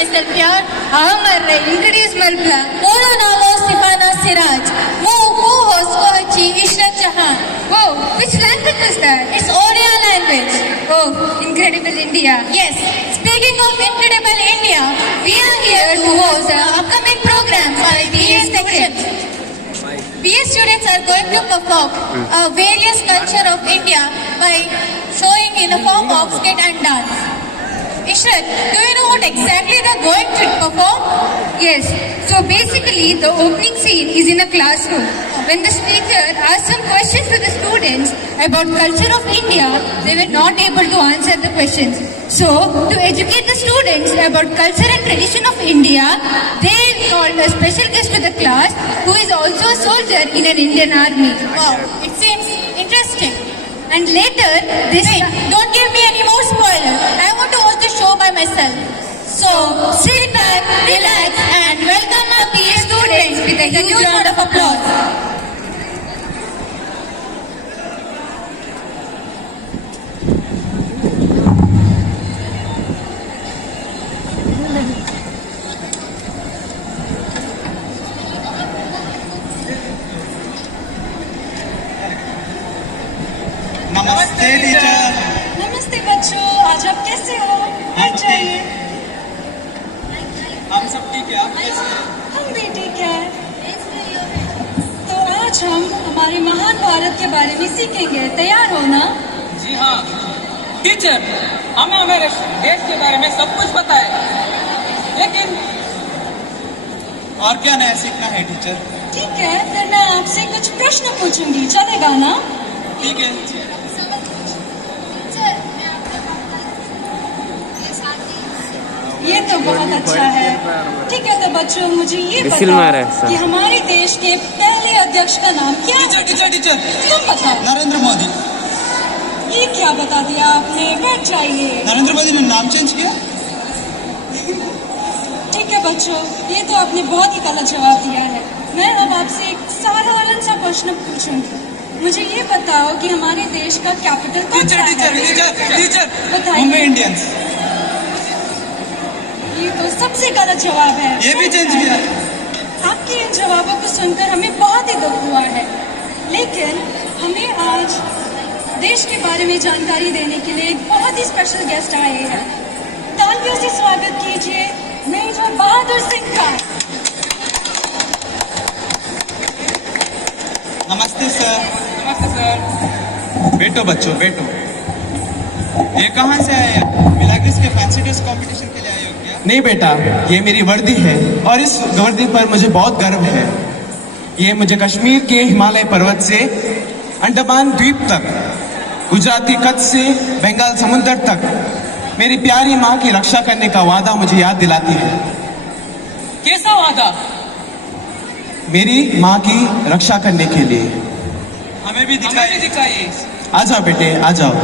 myself here. Introduce Malka. Moro nalo Sifana Siraj. Mo co-host Kohachi Ishrat Jahan. Oh, which language is that? It's Odia language. Oh, incredible India. Yes. Speaking of incredible India, we are here to host the upcoming program for BA section. BA students are going to perform various culture of India by showing in the form of skit and dance. Ishrat, do you know what exactly they're going to perform? Yes. So basically, the opening scene is in a classroom. When the speaker asks some questions to the students about culture of India, they were not able to answer the questions. So, to educate the students about culture and tradition of India, they called a special guest to the class who is also a soldier in an Indian army. Wow, it seems interesting. And later, don't give me any more spoilers. I want to watch the show by myself. So, sit back, relax, and welcome our PA students with a huge round of applause. नमस्ते teacher. नमस्ते बच्चों, आज आप कैसे हो? हम चाहिए। हम सब ठीक है, आप कैसे हैं? हम भी ठीक है। तो आज हम हमारे महान भारत के बारे में सीखेंगे, तैयार हो ना? जी हाँ टीचर, हमें हमारे देश के बारे में सब कुछ पता है, लेकिन और क्या नया सीखना है टीचर? ठीक है, फिर मैं आपसे कुछ प्रश्न पूछूंगी, चलेगा ना? ठीक है। ये तो बहुत अच्छा है। ठीक है, तो बच्चों मुझे ये बताओ कि हमारे देश के पहले अध्यक्ष का नाम क्या है? टीचर टीचर टीचर तुम बताओ। नरेंद्र मोदी। ये क्या बता दिया आपने? बैठ जाइए। नरेंद्र मोदी ने नाम चेंज किया? ठीक है बच्चों, ये तो आपने बहुत ही गलत जवाब दिया है। मैं अब आपसे एक साधारण सा प्रश्न पूछूंगी। मुझे ये बताओ कि हमारे देश का कैपिटल कौन सा है? टीचर बताइए। मुंबई इंडियंस। ये तो सबसे गलत जवाब है। ये भी चेंज किया? आपके इन जवाबों को सुनकर हमें बहुत ही दुख हुआ है, लेकिन हमें आज देश के बारे में जानकारी देने के लिए एक बहुत ही स्पेशल गेस्ट आए हैं। तालियों से स्वागत कीजिए मेजर बहादुर सिंह का। नमस्ते सर। नमस्ते सर। बैठो बच्चों बैठो। ये कहाँ से आए? मिलाग्रिस के फैंसी ड्रेस कंपटीशन के लिए आए हो क्या? नहीं बेटा, ये मेरी वर्दी है और इस वर्दी पर मुझे बहुत गर्व है। ये मुझे कश्मीर के हिमालय पर्वत से अंडमान द्वीप तक, गुजराती कच्छ से बंगाल समुद्र तक मेरी प्यारी माँ की रक्षा करने का वादा मुझे याद दिलाती है। कैसा वादा? मेरी माँ की रक्षा करने के लिए। हमें भी दिखाइए। आ जाओ बेटे, आ जाओ।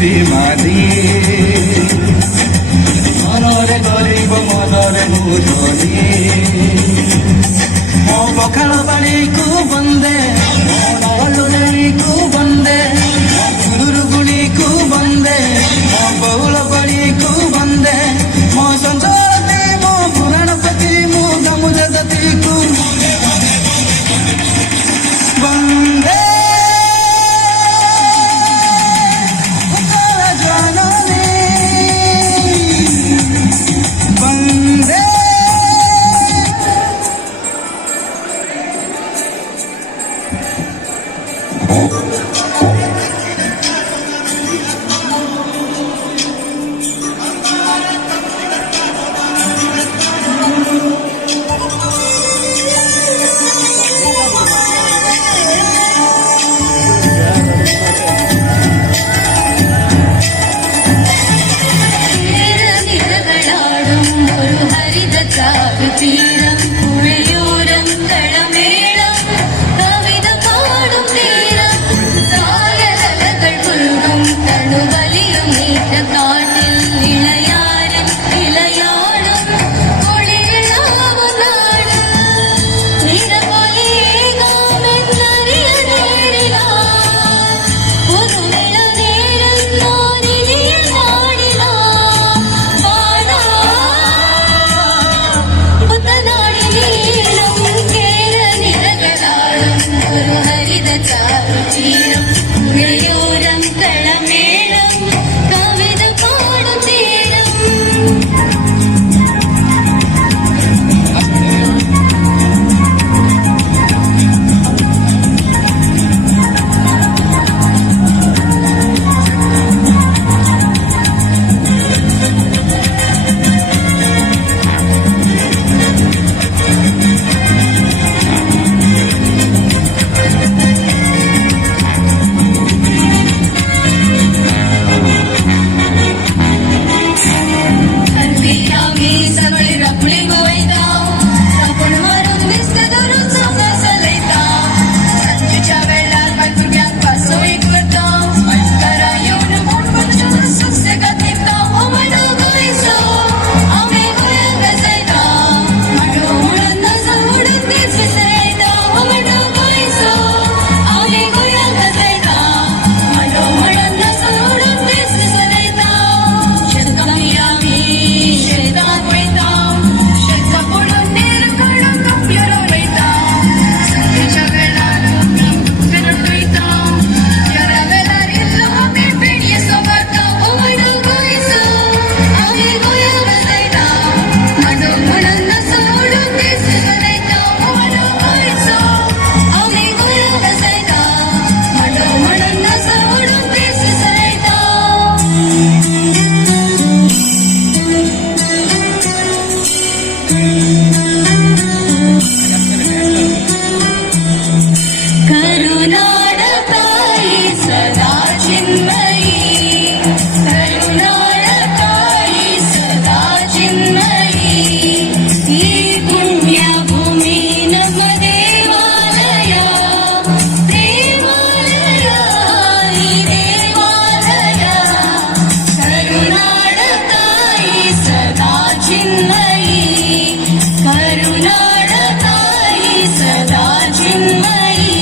অভিমানী মনরে গরিব মনরে মুধনী ମୋ ପଖାଳ ପାଣିକୁ ବନ୍ଦେ ମୋ ଡାଳୁକୁ ବନ୍ଦେ ମୋ ଗୁରୁଗୁଣିକୁ ବନ୍ଦେ ମୋ ବଉଳ ପାଣିକୁ ବନ୍ଦେ ମୋ ସଞ୍ଜୟତି ମୋ ପୁରାଣ ପତି ମୋ ଗାମୁଜା ଜାତିକୁ ବନ୍ଦେ ଜନନୀ ବନ୍ଦେ നിരനിരകളാടും ഒരു ഹരിത ചാരുതീരം പുഴയോരം കളമേളം കവിത പാടും തീരം കായലകൾ പുൽകും തണുവലിയും നീട്ട കാട്ടിൽ ഇളയാരും ഇളയാടും കുളിരാവുന്നാട് നിരപൊലിയേകാമെന്നറിയ നേരിലാ പുതുനില നേരുന്നോരിനിയ നാടിലാ വാനാ പുത്തനാടിനീളം കേരനിരകളാടും ഒരു ഹരിത ചാരുതീരം പുഴയോരം തളമേളം കവിത പാടും തീരം हरवियामी सगळे रपळी गोयता आपण मारून दिसते धरून समजा लयता संजेच्या वेळार बायकुर्ग्यांक पासो एक करता घरा येवन मोठ बच्चून सुसेगात निघता हो म्हणा गोयचो आमी गोंयाक गजयता म्हणो म्हणून नजर उडून तीच विसरयता हो म्हणा गोयचो आमी गोंयाक गजयता म्हणो म्हणून नजर उडून तीच विसरयता शेतकरी आमी शेतांत वयता शेतका पडून नीर काडून कंप्युटर वयता संजेच्या वेळार आमी फिरून वयता घरा वेळार इल्लो आमी पेडयेचो भरता हो म्हणो गोंयचो आमी गोंयाक गजयता म्हणो म्हणून नजर उडून तीच विसरयता हो म्हणो गोंयचो आमी गोंयाक गजयता म्हणो म्हणून नजर उडून तीच विसरयता करुणाळताई सदा चिन्मयी करुणाळताई सदा चिन्मयी ही पुण्यभूमी नम देवालया देवालया ही देवालया करुणाळताई सदा चिन्मयी करुणाळताई सदा चिन्मयी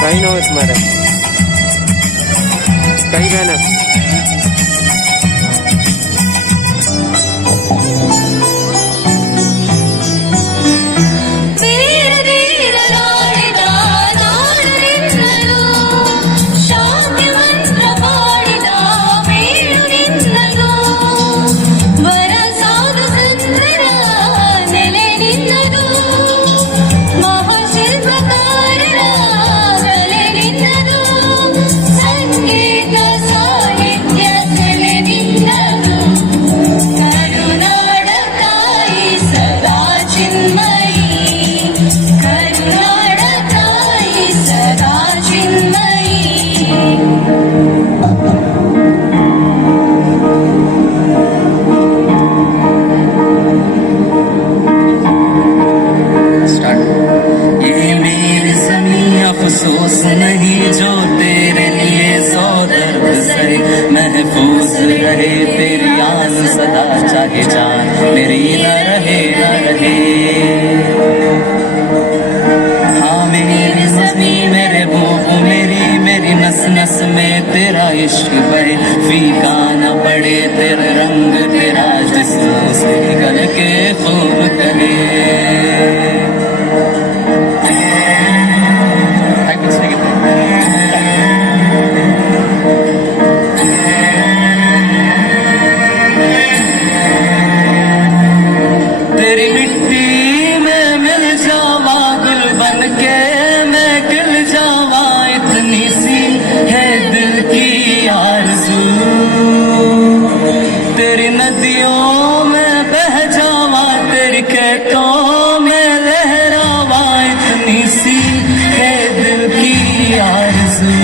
काही नव्हत मारा काही गाणं वीर वीर लाडिदा नाडनिन्नलो शांति मंत्र पाडिदा वेणुनिन्नलो वर साधु संತರ ನೆಲೆ ನಿನ್ನದು ಮಹಾಶಿಲ್ಪಕಾರರ ಬಲೆ ನಿನ್ನದು ಸಂಗೀತ ಸಾಹಿತ್ಯ महफूज रहे तेरी आन सदा, चाहे जान मेरी न रहे न रहे। हाँ मेरी ज़मीं मेरे बूबू मेरी, मेरी नस नस में तेरा इश्क बहे, फीका न पड़े तेरा रंग, तेरा जिस्म से निकल के खूब कहे। तेरी मिट्टी में मिल जावा, गुल बन के मैं खिल जावा, इतनी सी है दिल की आरज़ू। तेरी नदियों में बह जावा, तेरी खेतों में लहरावा, इतनी सी है दिल की आरज़ू।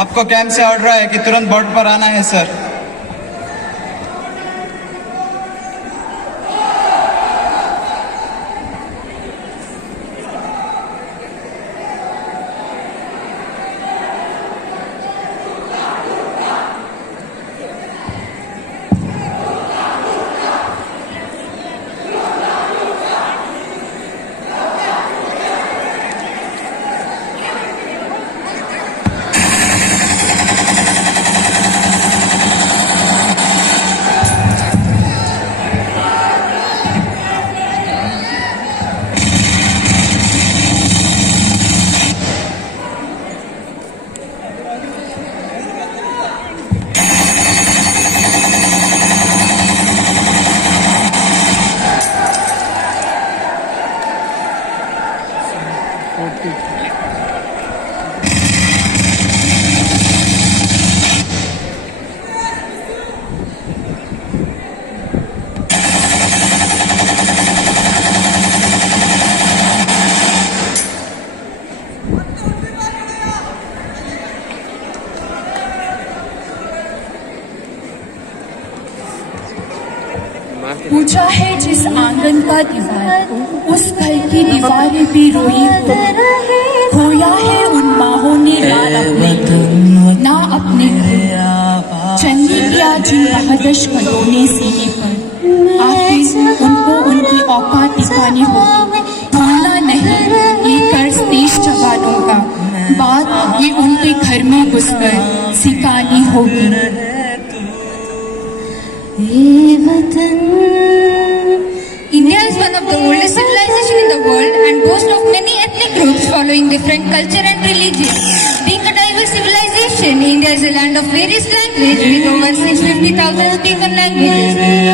आपको कैंप से ऑर्डर है कि तुरंत बोर्ड पर आना है सर। पूछा है जिस आंगन का दीवार, उस घर की दीवारें भी रोई हो। खोया है उन माहों ने ना अपने घर, चंदी किया जिन बहादश कदों ने सीने पर, आखिर उनको उनकी औकात दिखानी होगी। भूलना नहीं ये कर्ज देश जवानों का, बात ये उनके घर में घुसकर सिखानी होगी। India is one of the oldest civilizations in the world and boasts of many ethnic groups following different culture and religion. Being a diverse civilization, India is a land of various languages with over 650,000 spoken languages.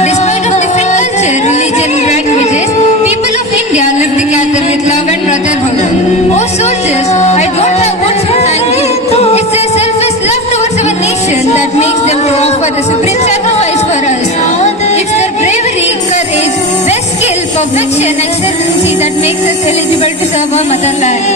Despite of different culture, religion and languages, people of India live together with love and brotherhood. Oh soldiers, I don't have words to thank you. It's their selfless love towards our nation that makes them to offer the supreme sacrifice for us. It's their bravery, courage, best skill, perfection, excellency that makes us eligible to serve our motherland.